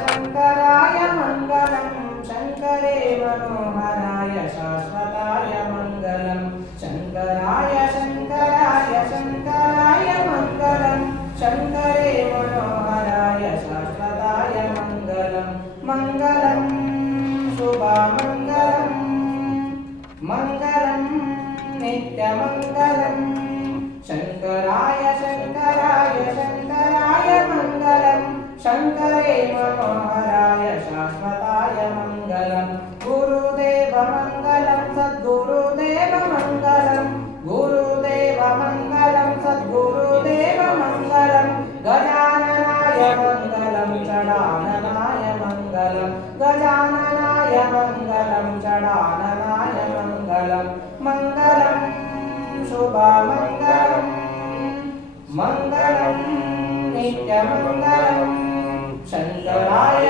शङ्कराय मङ्गलं शङ्करे मनोहराय शाश्वताय मङ्गलं शङ्कराय मङ्गलं शङ्करे मनोहराय शाश्वताय मङ्गलं मङ्गलं शुभमङ्गलं मङ्गलं नित्यमङ्गलं शङ्कराय मङ्गलं शङ्करे मनोहराय शाश्वताय मङ्गलं गुरुदेवमङ्गलं सद्गुरुदेवमङ्गलं गुरुदेवमङ्गलं सद्गुरुदेवमङ्गलं गजाननाय मङ्गलं षडाननाय मङ्गलं गजाननाय मङ्गलं षडाननाय मङ्गलं मङ्गलं शुभमङ्गलं मङ्गलं नित्यमङ्गलं शङ्कराय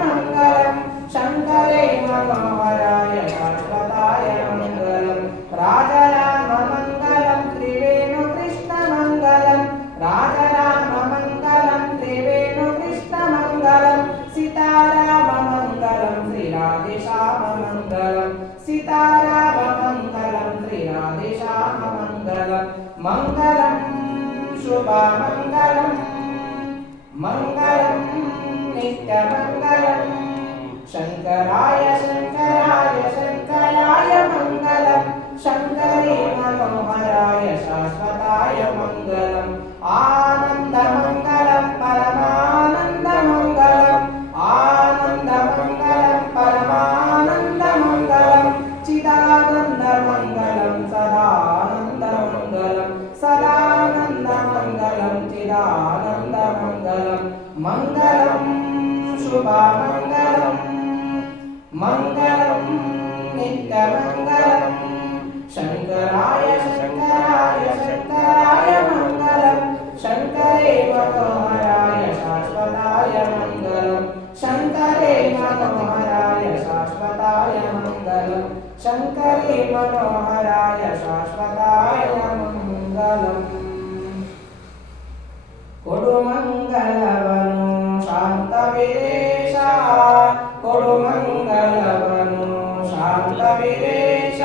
मङ्गलं शङ्करे मनोहराय शाश्वताय मङ्गलं राजराममङ्गलं त्रिवेणुकृष्णमङ्गलं राजराममङ्गलं त्रिवेणुकृष्णमङ्गलं सीताराममङ्गलं श्रीराधेश्याममङ्गलं सीताराममङ्गलं श्रीराधेश्याममङ्गलं मङ्गलं शुभमङ्गलं मङ्गलं नित्यमङ्गलं शङ्कराय मङ्गलं शङ्करे मनोहराय शाश्वताय मङ्गलं आनन्दमङ्गलं परमानन्दमङ्गलं आनन्दमङ्गलं परमानन्दमङ्गलं चिदानन्दमङ्गलं सदानन्दमङ्गलं सदानन्दमङ्गलं चिदानन्दमङ्गलं मङ्गलं शुभमङ्गलं मङ्गलं नित्यमङ्गलं शङ्कराय मङ्गलं शङ्करे मनोहराय शाश्वताय मङ्गलं शङ्करे मनोहराय शाश्वताय मङ्गलं शङ्करे मनोहराय शाश्वताय मङ्गलम् ಕೊಡುಮಂಗಲವನು ಶಾಂತವೀರೇಶ ಕೊಡುಮಂಗಲವನು ಶಾಂತವೀರೇಶ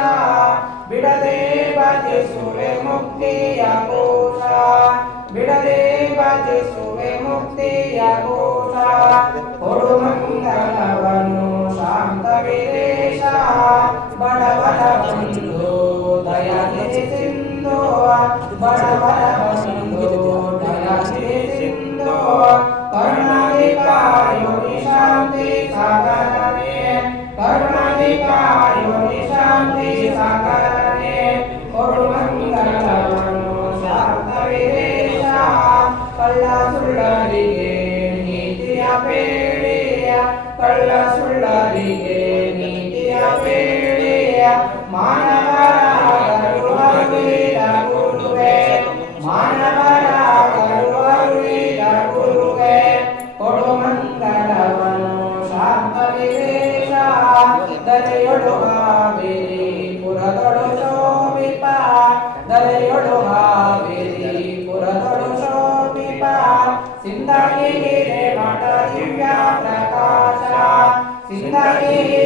ಬಿಡದೆ ಭಜಿಸುವೆ ಮುಕ್ತಿಯ ಕೋಶ ಬಿಡದೆ ಭಜಿಸುವೆ ಮುಕ್ತಿಯ ಕೋಶ ಕೊಡುಮಂಗಲವನು ಶಾಂತವೀರೇಶ ಬಡವರ ಬಂಧು ದಯೆ ಸಿಂಧು ಬಡವರ ಬಂಧು करुणाधिकायोनि शान्ति सागरने करुणाधिकायोनि शान्ति सागरने ಕೊಡುಮಂಗಲವನು ಶಾಂತವೀರೇಶ ಕಳ್ಳ ಸುಳ್ಳರಿಗೆ ನೀತಿಯ ಬೇಡಿಯ ಕಳ್ಳ ಸುಳ್ಳರಿಗೆ ನೀತಿಯ ಬೇಡಿಯ ಮಾನವರ ಗರುವರುವಿದ ಗುರುವೆ ಮಾನವರ ಗರುವರುವಿದ ಗುರುವೆ ಕೊಡುಮಂಗಲವನು ಶಾಂತವೀರೇಶ ದರೆಯೊಳು ಹಾವೇರಿ ಪುರದೊಳು ಶೋಭಿಪ ದರೆಯೊಳು ಹಾವೇರಿ ಪುರದೊಳು ಶೋಭಿಪ ಸಿಂದಗಿರಿ ಮಠ ದಿವ್ಯ ಪ್ರಕಾಶ ಸಿಂದಗಿರಿ